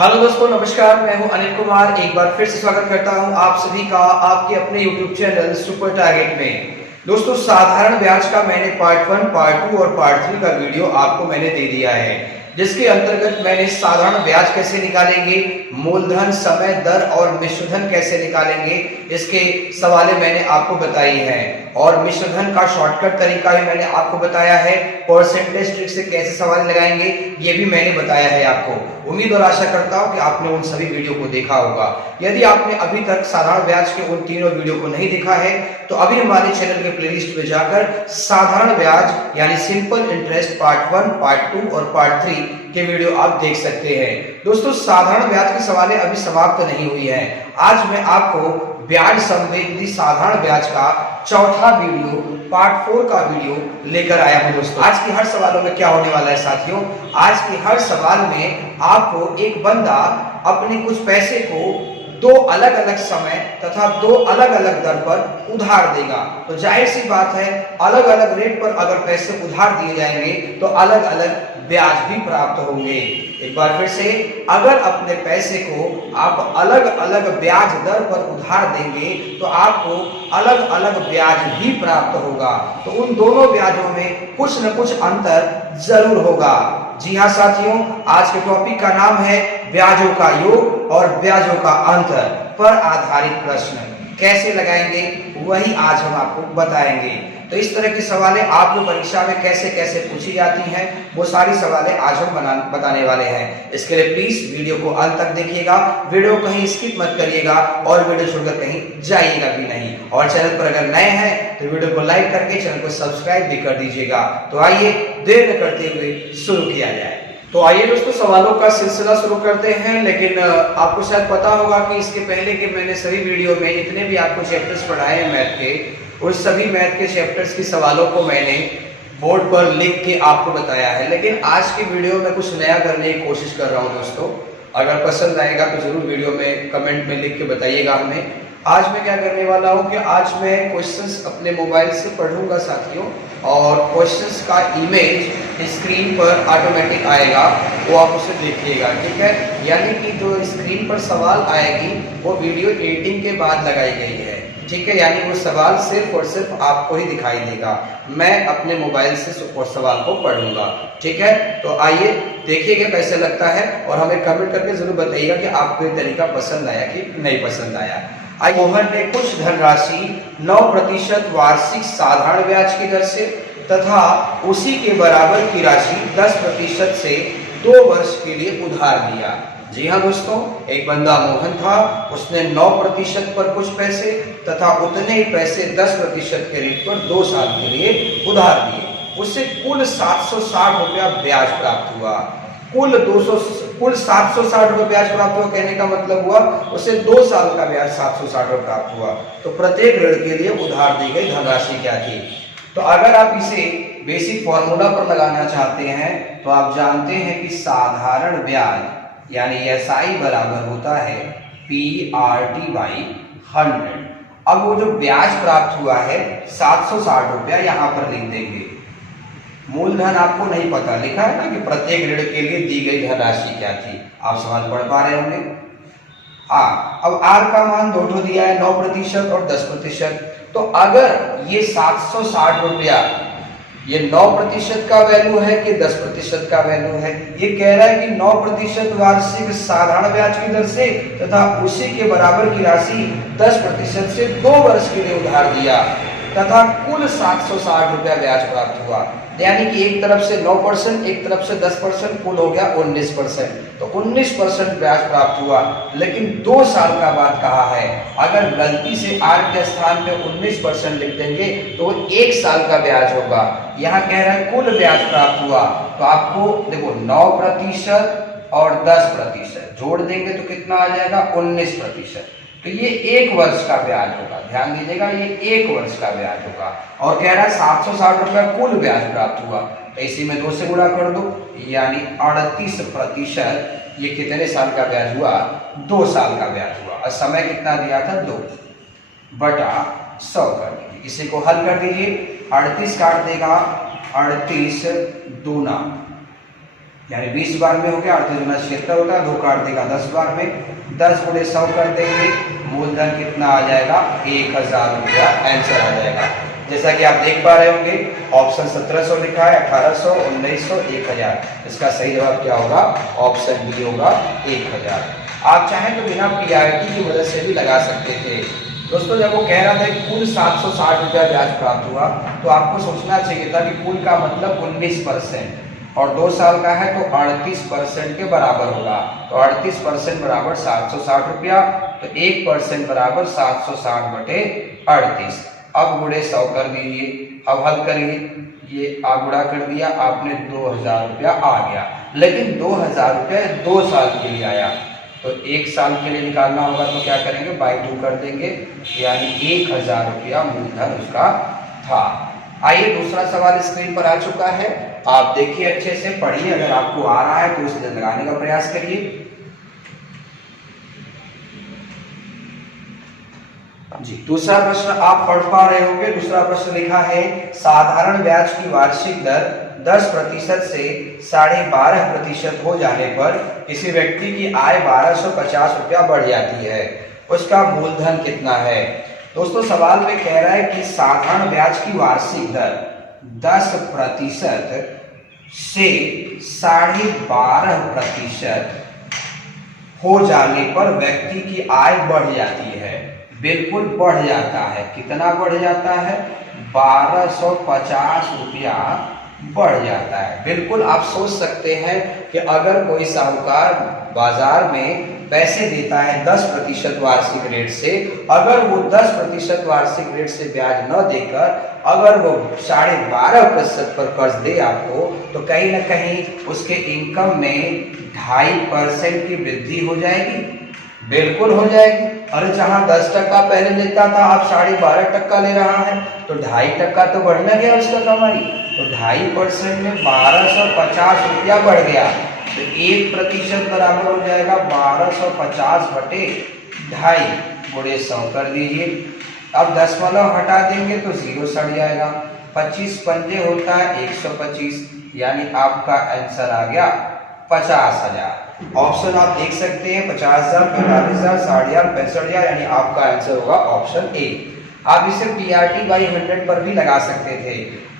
Hello दोस्तों, नमस्कार। मैं हूं अनिल कुमार। एक बार फिर से स्वागत करता हूं आप सभी का आपके अपने YouTube चैनल सुपर टारगेट में। दोस्तों, साधारण ब्याज का मैंने पार्ट 1, पार्ट 2 और पार्ट 3 का वीडियो आपको मैंने दे दिया है, जिसके अंतर्गत मैंने साधारण ब्याज कैसे निकालेंगे, मूलधन, समय, दर और मिश्रधन कैसे निकालेंगे, इसके सवालें मैंने आपको बताई हैं। और मिश्रधन का शॉर्टकट तरीका भी मैंने आपको बताया है। परसेंटेज ट्रिक से कैसे सवाल लगाएंगे ये भी मैंने बताया है आपको। उम्मीद और आशा करता हूं कि आपने उन सभी वीडियो को देखा होगा। यदि आपने अभी तक साधारण ब्याज के उन तीनों वीडियो को नहीं देखा है तो अभी हमारे चैनल के प्लेलिस्ट में जाकर साधारण ब्याज यानी सिंपल इंटरेस्ट पार्ट 1, पार्ट 2 और पार्ट 3 के वीडियो आप देख सकते हैं। दोस्तों, साधारण ब्याज की सवालें अभी समाप्त नहीं हुई हैं। आज मैं आपको ब्याज संवेदी साधारण ब्याज का चौथा वीडियो पार्ट 4 का वीडियो लेकर आया हूं। दोस्तों, आज की हर सवालों में क्या होने वाला है साथियों, आज की हर सवाल में आपको एक बंदा अपने कुछ पैसे को दो अलग अलग समय तथा दो अलग अलग दर पर उधार देगा। तो जाहिर सी बात है, अलग अलग रेट पर अगर पैसे उधार दिए जाएंगे तो अलग अलग ब्याज भी प्राप्त होंगे। एक बार फिर से, अगर अपने पैसे को आप अलग अलग ब्याज दर पर उधार देंगे तो आपको अलग अलग ब्याज भी प्राप्त होगा। तो उन दोनों ब्याजों में कुछ न कुछ अंतर जरूर होगा। जी हाँ साथियों, आज के टॉपिक का नाम है ब्याजों का योग और ब्याजों का अंतर पर आधारित प्रश्न। कैसे लगाएंगे वही आज हम आपको बताएंगे। तो इस तरह की सवालें आपको परीक्षा में कैसे कैसे पूछी जाती हैं, वो सारी सवालें आज हम बताने वाले हैं। इसके लिए प्लीज वीडियो को अंत तक देखिएगा, वीडियो कहीं स्किप मत करिएगा और वीडियो छोड़कर कहीं जाइएगा भी नहीं। और चैनल पर अगर नए हैं तो वीडियो को लाइक करके चैनल को सब्सक्राइब भी कर दीजिएगा। तो आइए देर न करते हुए शुरू किया जाए। तो आइए दोस्तों, सवालों का सिलसिला शुरू करते हैं। लेकिन आपको शायद पता होगा कि इसके पहले के मैंने सभी वीडियो में जितने भी आपको चैप्टर्स पढ़ाए हैं मैथ के, उस सभी मैथ के चैप्टर्स की सवालों को मैंने बोर्ड पर लिख के आपको बताया है। लेकिन आज की वीडियो में कुछ नया करने की कोशिश कर रहा हूं दोस्तों। अगर पसंद आएगा तो जरूर वीडियो में कमेंट में लिख के बताइएगा हमें। आज मैं क्या करने वाला हूं कि आज मैं क्वेश्चंस अपने मोबाइल से पढ़ूंगा साथियों, और क्वेश्चंस का इमेज स्क्रीन पर ऑटोमेटिक आएगा, वो आप उसे देखिएगा, ठीक है। यानी कि जो स्क्रीन पर सवाल आएगी वो वीडियो एडिटिंग के बाद लगाई गई है, ठीक है। यानी वो सवाल सिर्फ और सिर्फ आपको ही दिखाई देगा, मैं अपने मोबाइल से सवाल को पढ़ूंगा, ठीक है। तो आइए देखिएगा कैसे लगता है और हमें कमेंट करके जरूर बताइएगा कि आपको ये तरीका पसंद आया कि नहीं पसंद आया। मोहन ने कुछ धनराशि 9% वार्षिक साधारण ब्याज की दर से तथा उसी के बराबर की राशि 10% से 2 वर्ष के लिए उधार दिया। जी हाँ दोस्तों, एक बंदा मोहन था, उसने 9% पर कुछ पैसे तथा उतने ही पैसे 10% के रेट पर 2 साल के लिए उधार दिए। उससे कुल 760 रुपया ब्याज प्राप्त हुआ। कुल 760 रुपये ब्याज प्राप्त हुआ, कहने का मतलब हुआ उसे 2 साल का ब्याज 760 रुपये प्राप्त हुआ। तो प्रत्येक ऋण के लिए उधार दी गई धनराशि क्या थी। तो अगर आप इसे बेसिक फॉर्मूला पर लगाना चाहते हैं तो आप जानते हैं कि साधारण ब्याज यानी SI बराबर होता है PRT/100। अब वो जो ब्याज प्राप्त हुआ है 760 रुपया यहाँ पर लिख देंगे। मूलधन आपको नहीं पता, लिखा है ना कि प्रत्येक ऋण के लिए दी गई धनराशि क्या थी। आप सवाल पढ़ पा रहे होंगे। हाँ, अब R का मान दोनों दिया है, 9% और 10%। तो अगर ये 760 रुपया ये 9% का वैल्यू है कि 10% का वैल्यू है, ये कह रहा है कि 9% वार्षिक साधारण ब्याज की दर से तथा उसी के बराबर की राशि 10% से 2 वर्ष के लिए उधार दिया तथा कुल 760 रुपया ब्याज प्राप्त हुआ। यानी कि एक तरफ से 9%, एक तरफ से 10%, कुल हो गया 19%। तो 19% ब्याज प्राप्त हुआ, लेकिन 2 साल का बाद कहा है। अगर गलती से R के स्थान पे 19% लिख देंगे तो 1 साल का ब्याज होगा। यहाँ कह रहा है कुल ब्याज प्राप्त हुआ, तो आपको देखो 9% और 10% जोड़ देंगे तो कितना आ जाएगा, 19%। तो ये 1 वर्ष का ब्याज होगा। ध्यान दीजिएगा, ये 1 वर्ष का ब्याज होगा। और कह रहा है 760 रुपया कुल ब्याज प्राप्त हुआ, तो इसी में 2 से गुणा कर दो, यानी 38%। ये कितने साल का ब्याज हुआ, 2 साल का ब्याज हुआ। और समय कितना दिया था, 2/100 कर दीजिए। इसी को हल कर दीजिए, 38 काट देगा 38 दूना यानी 20 बार में हो गया, 38 गुना 76 होता है, 2 काट देगा 10 बार में, 10 गुणे 100 कर देंगे, मूलधन कितना आ जाएगा 1000 रुपया आंसर आ जाएगा। जैसा कि आप देख पा रहे होंगे ऑप्शन 1700 लिखा है, 1800, 1900, 1000। इसका सही जवाब क्या होगा? ऑप्शन बी होगा 1000। आप चाहें तो बिना पीआरटी की मदद से भी लगा सकते थे। दोस्तों जब वो कह रहा था कि कुल 760 रुपया ब्याज प्राप्त हुआ, तो आपको सोचना चाहिए था कि कुल का मतलब 19% और 2 साल का है तो 38% के बराबर होगा। तो 38% बराबर 760 रुपया, तो 1% बराबर 760 बटे 38। अब गुणे 100 कर दीजिए, अब हल करिए, ये आप गुणा कर दिया, आपने 2000 रुपया आ गया। लेकिन 2000 रुपया 2 साल के लिए आया, तो 1 साल के लिए निकालना होगा तो क्या करेंगे? बाई 2 कर देंगे, यानी 1000 रुपया मूलधन उसका था। आइए दूसरा सवाल स्क्रीन पर आ चुका है, आप देखिए अच्छे से पढ़िए, अगर आपको आ रहा है तो उसे लगाने का प्रयास करिए। जी दूसरा प्रश्न आप पढ़ पा रहे होंगे। दूसरा प्रश्न लिखा है साधारण ब्याज की वार्षिक दर 10% से 12.5% हो जाने पर किसी व्यक्ति की आय 1250 रुपया बढ़ जाती है, उसका मूलधन कितना है? दोस्तों सवाल में कह रहा है कि साधारण ब्याज की वार्षिक दर 10% से 12.5% हो जाने पर व्यक्ति की आय बढ़ जाती है। बिल्कुल बढ़ जाता है। कितना बढ़ जाता है? 1250 रुपया बढ़ जाता है। बिल्कुल आप सोच सकते हैं कि अगर कोई साहूकार बाजार में पैसे देता है 10% वार्षिक रेट से, अगर वो 10% वार्षिक रेट से ब्याज न देकर अगर वो 12.5% पर कर्ज दे आपको, तो कहीं ना कहीं उसके इनकम में 2.5% की वृद्धि हो जाएगी। बिल्कुल हो जाएगी। अरे जहां 10% पहले लेता था, अब 12.5% ले रहा है, तो 2.5% तो बढ़ना गया उसका कमाई। तो 2.5% में 1250 रुपया बढ़ गया, तो 1% बराबर हो जाएगा 1250 बटे 2.5 गुणे 100 कर दीजिए। अब दशमलव हटा देंगे तो 0 सट जाएगा। 25 पंजे होता है 125, यानी आपका आंसर आ गया 50,000। ऑप्शन आप देख सकते हैं 50,000, 45,000, 60,000, 65,000, यानी आपका आंसर होगा ऑप्शन ए। आप इसे पीआरटी बाई 100 पर भी लगा सकते थे।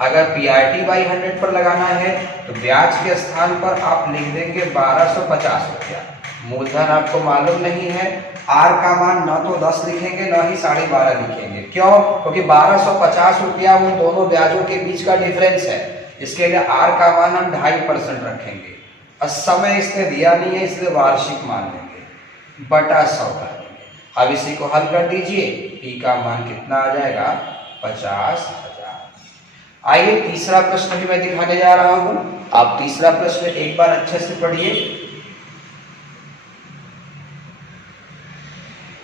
अगर पीआरटी बाई 100 पर लगाना है तो ब्याज के स्थान पर आप लिख देंगे 1250 रुपया। मूलधन आपको मालूम नहीं है, आर का मान न तो 10 लिखेंगे न ही 12.5 लिखेंगे। क्यों? क्योंकि 1250 रुपया उन दोनों ब्याजों के बीच का डिफरेंस है। इसके लिए आर का मान हम 2.5% रखेंगे। समय इसने दिया नहीं है, इसलिए वार्षिक मान लेंगे, बटा 100 कर देंगे। अब इसी को हल कर दीजिए, पी का मान कितना आ जाएगा? 50,000। आइए तीसरा प्रश्न भी मैं दिखाने जा रहा हूं। आप तीसरा प्रश्न एक बार अच्छे से पढ़िए।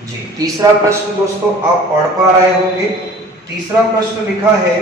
जी तीसरा प्रश्न दोस्तों आप पढ़ पा रहे होंगे। तीसरा प्रश्न लिखा है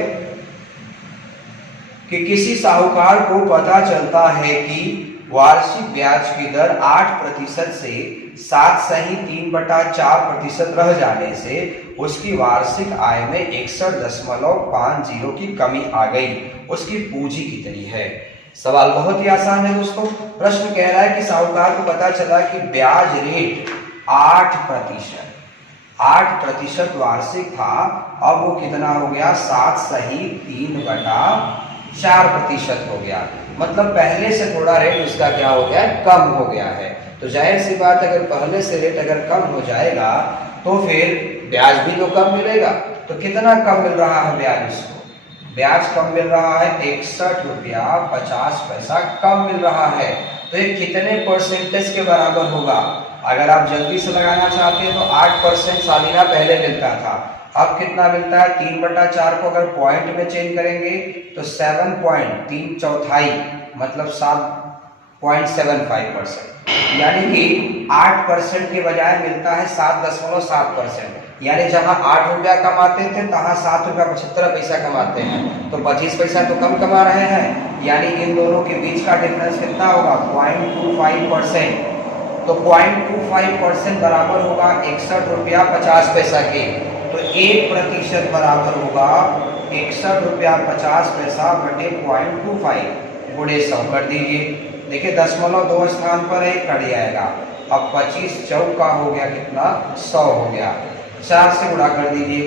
कि किसी साहूकार को पता चलता है कि वार्षिक ब्याज की दर 8% से 7.4% रह जाने से उसकी वार्षिक आय में 61.50 की कमी आ गई। उसकी पूंजी कितनी है? सवाल बहुत ही आसान है दोस्तों। प्रश्न कह रहा है कि साहूकार को पता चला कि ब्याज रेट 8% वार्षिक था, अब वो कितना हो गया? 7.3/4% हो गया। मतलब पहले से थोड़ा रेट उसका क्या हो गया? कम हो गया है। तो जाहिर सी बात, अगर पहले से रेट अगर कम हो जाएगा तो फिर ब्याज भी तो कम मिलेगा। तो कितना कम मिल रहा है ब्याज? इसको ब्याज कम मिल रहा है 61 रुपया 50 पैसा कम मिल रहा है। तो ये कितने परसेंटेज के बराबर होगा? अगर आप जल्दी से लगाना चाहते हैं तो 8% सालिना पहले मिलता था, अब कितना मिलता है? 3/4 को अगर पॉइंट में चेंज करेंगे तो 7.3/4 मतलब 7.75%, यानी कि 8% के बजाय मिलता है 7.7%। यानी जहां 8 रुपया कमाते थे तहां 7 रुपया 75 पैसा कमाते हैं, तो 25 पैसा तो कम कमा रहे हैं। यानी इन दोनों के बीच का डिफरेंस कितना होगा? 0.25%। तो 0.25% बराबर होगा 61 रुपया 50 पैसा के। तो 1% बराबर होगा 61 रुपया 50 पैसा बटे 0.25 गुणे 100 कर दीजिए। देखिए 0.2 स्थान पर है, कट जाएगा। अब 25 चौका हो गया कितना, 100 हो गया। 4 से गुणा कर दीजिए,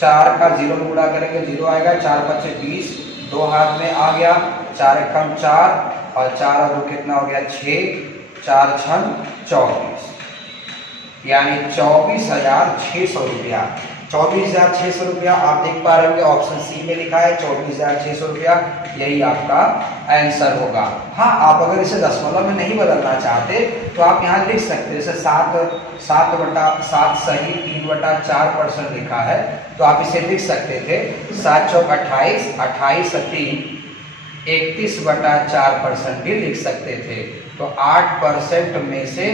4 का 0 में गुणा करेंगे 0 आएगा, 4 5 20, 2 हाथ में आ गया, 4 एकम 4 और 4 और 2 कितना हो गया 6, 4 छन 24, यानी 24,600 रुपया। 24,600 रुपया आप देख पा रहे होंगे, ऑप्शन सी में लिखा है 24,600 रुपया, यही आपका आंसर होगा। हाँ, आप अगर इसे दशमलव में नहीं बदलना चाहते तो आप यहाँ लिख सकते हैं, जैसे 7 सही 3/4% लिखा है, तो आप इसे लिख सकते थे 7 चौक 28, 28 3 31/4% भी लिख सकते थे। तो 8% में से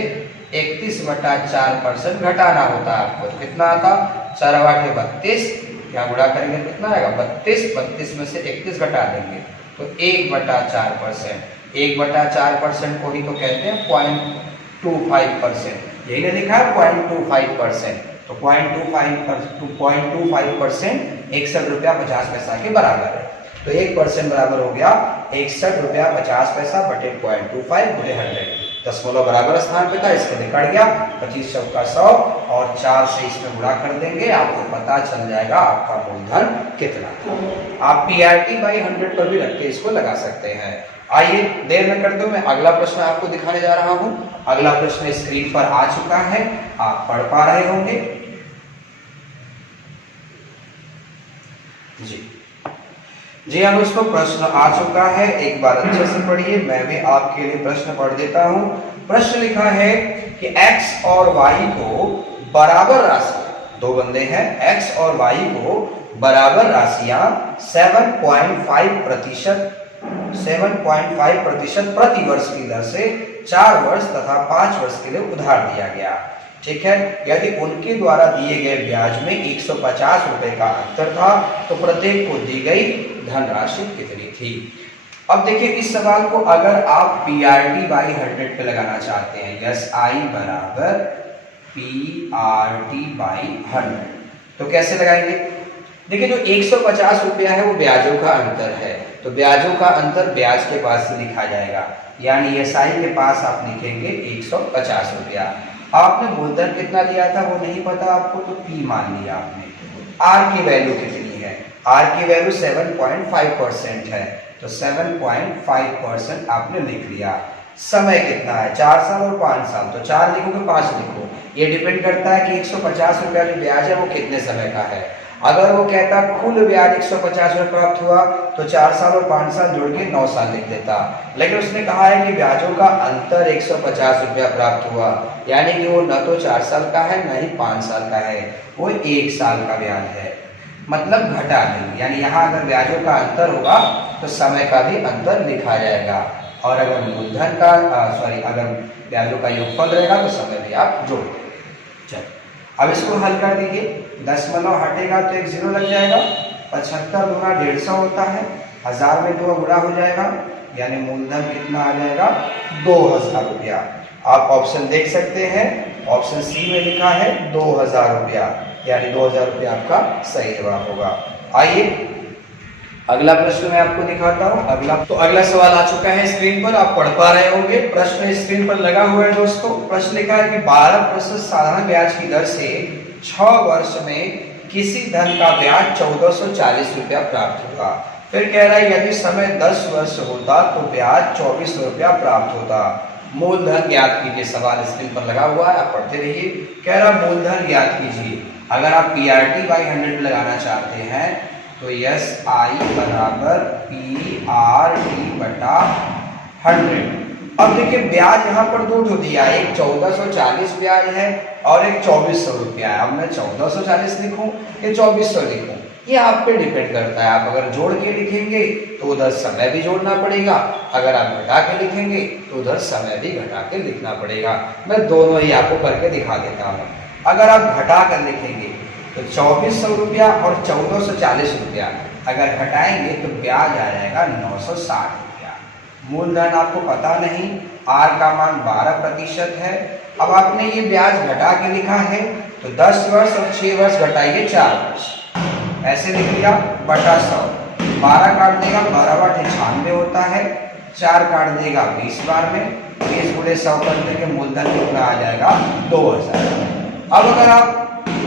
31/4% घटाना होता है आपको, तो कितना आता, 4 8 32, या गुणा करेंगे कितना आएगा 32, 32 में से 31 घटा देंगे तो 1/4%, 1/4% को ही तो कहते हैं 0.25%, यही ने लिखा है 0.25%, तो 0.25% 61 रुपया 50 पैसा के बराबर है। तो 1% बराबर हो गया 61 रुपया 50 पैसा बटे 0.25 गुणे 100, दशमलव बराबर स्थान पे था, इसके लिए कट गया, 25 चौका 100 और 4 से इसमें गुणा कर देंगे, आपको पता चल जाएगा आपका मूलधन कितना था। आप PRT बाई 100 पर भी रख के इसको लगा सकते हैं। आइए देर न करते हुए मैं अगला प्रश्न आपको दिखाने जा रहा हूं। अगला प्रश्न स्क्रीन पर आ चुका है, आप पढ़ पा रहे होंगे जी हाँ दोस्तों, प्रश्न आ चुका है, एक बार अच्छे से पढ़िए, मैं भी आपके लिए प्रश्न पढ़ देता हूं। प्रश्न लिखा है कि x और y को बराबर राशि, दो बंदे हैं, x और y को बराबर राशियां 7.5% प्रति वर्ष की दर से 4 वर्ष तथा 5 वर्ष के लिए उधार दिया गया। ठीक है, यदि उनके द्वारा दिए गए ब्याज में 150 रुपए का अंतर था तो प्रत्येक को दी गई धनराशि कितनी थी। अब देखिए इस सवाल को अगर आप PRT बाई 100 पे लगाना चाहते हैं, यस आई बराबर PRT बाई 100, तो कैसे लगाएंगे। देखिए जो 150 रुपया है वो ब्याजों का अंतर है, तो ब्याजों का अंतर ब्याज के पास से लिखा जाएगा, यानी SI के पास आप लिखेंगे 150 रुपया। आपने मूलधन कितना लिया था वो नहीं पता आपको, तो P मान लिया आपने। R की वैल्यू कितनी है, R की वैल्यू 7.5% है, तो 7.5% आपने लिख लिया। समय कितना है, 4 साल और 5 साल, तो 4 लिखो कि 5 लिखो, ये डिपेंड करता है कि 150 रुपया जो ब्याज है वो कितने समय का है। अगर वो कहता कुल ब्याज 150 रुपये प्राप्त हुआ तो 4 साल और 5 साल जोड़ के 9 साल लिख देता, लेकिन उसने कहा है कि ब्याजों का अंतर 150 रुपया प्राप्त हुआ, यानी कि वो न तो 4 साल का है न ही 5 साल का है, वो 1 साल का ब्याज है, मतलब घटा देंगे, यानी यहाँ अगर ब्याजों का अंतर होगा तो समय का भी अंतर लिखा जाएगा, और अगर मूलधन का अगर ब्याजों का योगफल रहेगा तो समय भी आप जोड़ देंगे। चलो अब इसको हल कर दीजिए, दशमलव हटेगा तो एक 0 लग जाएगा, 75 गुना 150 होता है, 1000 में 2 गुणा हो जाएगा, यानी मूलधन कितना आ जाएगा 2000 रुपया। आप ऑप्शन देख सकते हैं, ऑप्शन सी में लिखा है 2000 रुपया, यानी 2000 रुपया आपका सही जवाब होगा। आइए अगला प्रश्न मैं आपको दिखाता हूं। अगला सवाल आ चुका है स्क्रीन पर, आप पढ़ पा रहे होंगे, प्रश्न स्क्रीन पर लगा हुआ है दोस्तों। प्रश्न लिखा है कि 12% साधारण ब्याज की दर से 6 वर्ष में किसी धन का ब्याज 1440 रुपया प्राप्त होगा। फिर कह रहा है यदि समय 10 वर्ष होता तो ब्याज 2400 रुपया प्राप्त होता। मूलधन ज्ञात कीजिए, सवाल स्क्रीन पर लगा हुआ है, आप पढ़ते रहिए। कह रहा मूलधन ज्ञात कीजिए, अगर आप PRT बाई 100 लगाना चाहते हैं तो SI बराबर PRT बटा 100। अब देखिए ब्याज यहाँ पर दो ठो दिया है, एक 1440 ब्याज है और एक 2400 रुपया है। अब मैं 1440 लिखूं या 2400 लिखूं, ये आप पे डिपेंड करता है। आप अगर जोड़ के लिखेंगे तो उधर समय भी जोड़ना पड़ेगा, अगर आप घटा के लिखेंगे तो उधर समय भी घटा के लिखना पड़ेगा। मैं दोनों ही आपको करके दिखा देता हूँ। अगर आप घटा कर लिखेंगे तो 2400 रुपया और 1440 रुपया अगर घटाएंगे तो ब्याज आ जाएगा 960 रुपया। मूलधन आपको पता नहीं, R का मान 12% है। अब आपने ये ब्याज घटा के लिखा है तो 10 वर्ष और 6 वर्ष घटाइए 4 वर्ष, ऐसे लिख लिया बटा 100, 12 काट देगा 12 96 होता है, 4 काट देगा 20 बार में, 20 गुणे 100 कर देंगे, मूलधन कितना आ जाएगा 2000। अब अगर आप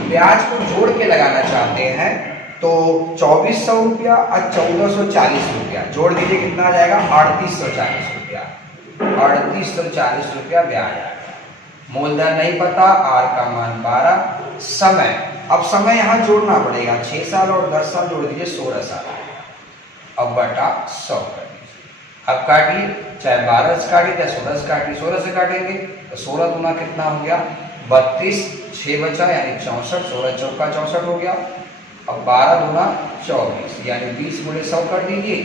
ब्याज को जोड़ के लगाना चाहते हैं तो 2400 रुपया और 1440 रुपया जोड़ दीजिए, कितना आ जाएगा 3840 रुपया। 3840 रुपया ब्याज आएगा। मूलधन नहीं पता, आर का मान 12, समय, अब समय यहां जोड़ना पड़ेगा, 6 साल और 10 साल जोड़ दीजिए 16 साल, अब बटा 100 कर दीजिए। अब काटिए, चाहे 12 से काटिए चाहे 16 से काटिए, 16 से काटेंगे तो 16 गुना कितना हो गया 32, 6 बचा यानी 64, 16 चौका 64 हो गया। अब 12 दूना 24 यानी 20 गुणे 100 कर दीजिए,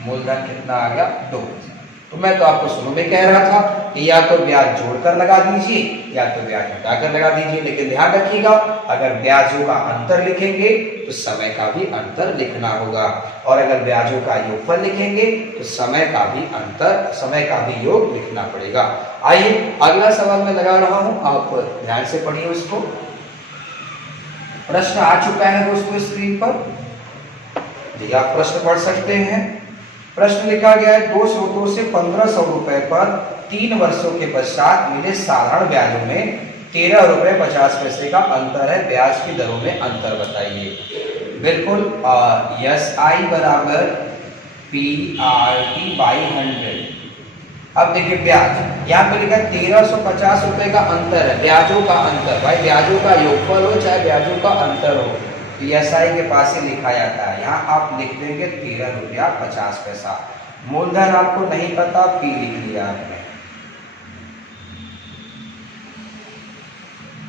मूलधन कितना आ गया 2000। तो मैं तो आपको शुरू में कह रहा था कि या तो ब्याज जोड़कर लगा दीजिए या तो ब्याज घटाकर लगा दीजिए, लेकिन ध्यान रखिएगा अगर ब्याजों का अंतर लिखेंगे तो समय का भी अंतर लिखना होगा, और अगर ब्याजों का योगफल लिखेंगे तो समय का भी अंतर, समय का भी योग लिखना पड़ेगा। आइए अगला सवाल मैं लगा रहा हूं, आप ध्यान से पढ़िए उसको। प्रश्न आ चुका है दोस्तों स्क्रीन पर, जी आप प्रश्न पढ़ सकते हैं। प्रश्न लिखा गया है 2 स्रोतों से 1500 रुपए पर 3 वर्षों के पश्चात मिले साधारण ब्याजों में 13 रुपए 50 पैसे का अंतर है, ब्याज की दरों में अंतर बताइए। बिल्कुल यस आई बराबर PRT बाई 100। अब देखिए ब्याज यहाँ पे लिखा है 1350 रुपए का अंतर है, ब्याजों का अंतर, भाई ब्याजों का योगफल हो चाहे ब्याजों का अंतर हो, PSI के पास ही लिखा जाता है। यहाँ आप लिख देंगे 13 रुपया 50 पैसा। मूलधन आपको नहीं पता, P लिख लिया आपने,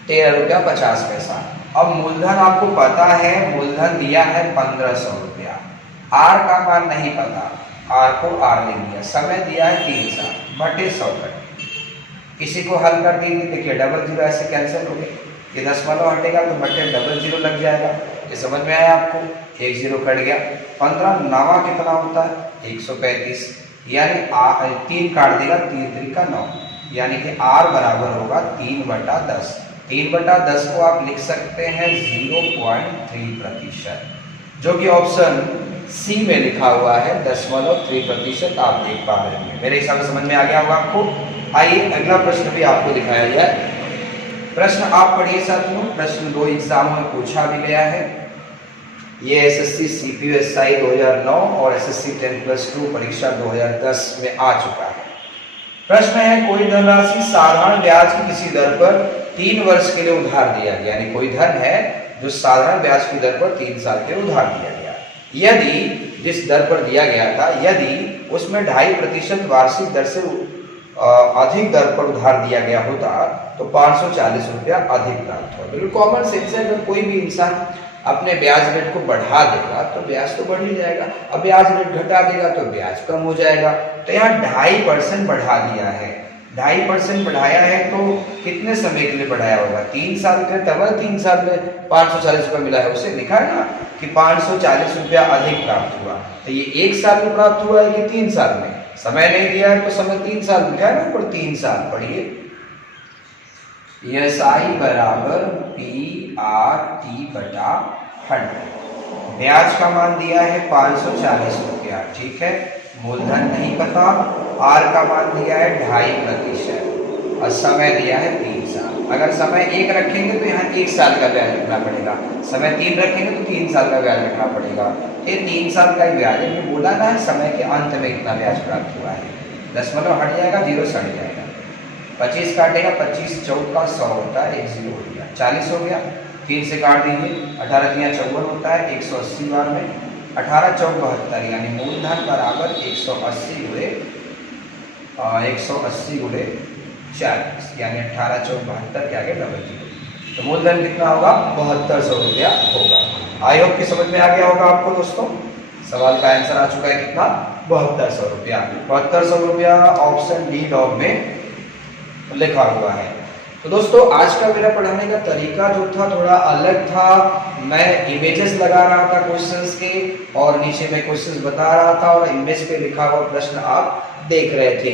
13 रुपया 50 पैसा। अब मूलधन आपको पता है, मूलधन दिया है 1500 रुपया, R का मान नहीं पता, R को R लिख दिया, समय दिया है 3 साल, बटे 100 कर, किसी को हल कर दीजिए। देखिए डबल जीरो ऐसे कैंसिल हो गए, ये दशमलव हटेगा तो बटे डबल जीरो लग जाएगा, ये समझ में आया आपको, 1 जीरो कट गया। 15 9 कितना होता है 135, यानी 3 काट देगा, 3 3 का 9, यानी कि R बराबर होगा 3/10। 3/10 को आप लिख सकते हैं 0.3%, जो कि ऑप्शन सी में लिखा हुआ है 0.3%। आप देख पा रहे हैं, मेरे हिसाब से समझ में आ गया होगा आपको। आइए अगला प्रश्न भी आपको दिखाया जाए। प्रश्न आप पढ़िए साथियों, प्रश्न 2 एग्जाम में पूछा भी गया है। ये SSC CPSI 2009 और SSC 10+2 परीक्षा 2010 में आ चुका है। प्रश्न है कोई धनराशि साधारण ब्याज की किसी दर पर 3 वर्ष के लिए उधार दिया गया, यानी कोई धन है जो साधारण ब्याज की दर पर 3 साल के लिए उधार दिया गया, यदि जिस दर पर दिया गया था यदि उसमें 2.5% वार्षिक दर से अधिक दर पर उधार दिया गया होता तो 540 रुपया अधिक प्राप्त होगा। बिल्कुल कॉमन सेंस है, अगर कोई भी इंसान अपने ब्याज रेट को बढ़ा देगा तो ब्याज तो बढ़ ही जाएगा, अब ब्याज रेट घटा देगा तो ब्याज कम हो जाएगा। तो यहाँ 2.5% बढ़ा दिया है, 2.5% बढ़ाया है तो कितने समय के लिए बढ़ाया होगा 3 साल के लिए, डबल 3 साल में 540 रुपया मिला है, उसे लिखा है ना कि 540 रुपया अधिक प्राप्त हुआ। तो ये 1 साल में प्राप्त हुआ है कि 3 साल में, समय नहीं दिया है तो समय 3 साल लिखा है ना, पर 3 साल पढ़िए। SI बराबर PRT/100, ब्याज का मान दिया है 540 रुपया, ठीक है, मूलधन नहीं पता, R का मान दिया है 2.5% और समय दिया है 3 साल। अगर समय 1 रखेंगे तो यहाँ 1 साल का ब्याज रखना पड़ेगा, समय 3 रखेंगे तो 3 साल का ब्याज रखना पड़ेगा। ये 3 साल का ही ब्याज है, बोला ना है समय के अंत में इतना ब्याज प्राप्त हुआ है, दशमलव हट जाएगा, जीरो सट जाएगा, 25 काटेगा, 25 चौका 100 होता है, 1 जीरो हो गया, 40 हो गया, 3 से काट दीजिए, 18 3 54 होता है, 180 बार में 18 चौक 72, यानी मूलधन बराबर 180 गुणे 40, यानी 18 चौक 72 के आगे डबल जीरो, तो मूलधन कितना होगा 7200 रुपया होगा। आई होप की समझ में आ गया होगा आपको दोस्तों। सवाल का आंसर आ चुका है कितना 7200 रुपया। 7200 रुपया ऑप्शन डी डॉग में लिखा हुआ है। तो दोस्तों आज का मेरा पढ़ाने का तरीका जो था थोड़ा अलग था, मैं इमेजेस लगा रहा था क्वेश्चंस के और नीचे में क्वेश्चंस बता रहा था और इमेज पे लिखा हुआ प्रश्न आप देख रहे थे।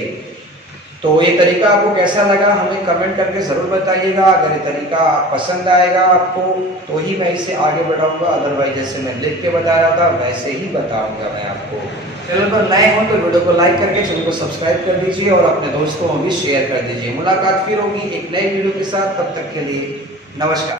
तो ये तरीका आपको कैसा लगा हमें कमेंट करके जरूर बताइएगा। अगर ये तरीका पसंद आएगा आपको तो ही मैं इसे आगे बढ़ाऊंगा, अदरवाइज जैसे मैं लिख के बता रहा था वैसे ही बताऊंगा मैं आपको। चैनल पर नए हो तो वीडियो को लाइक करके चैनल को सब्सक्राइब कर दीजिए और अपने दोस्तों में भी शेयर कर दीजिए। मुलाकात फिर होगी एक नई वीडियो के साथ, तब तक के लिए नमस्कार।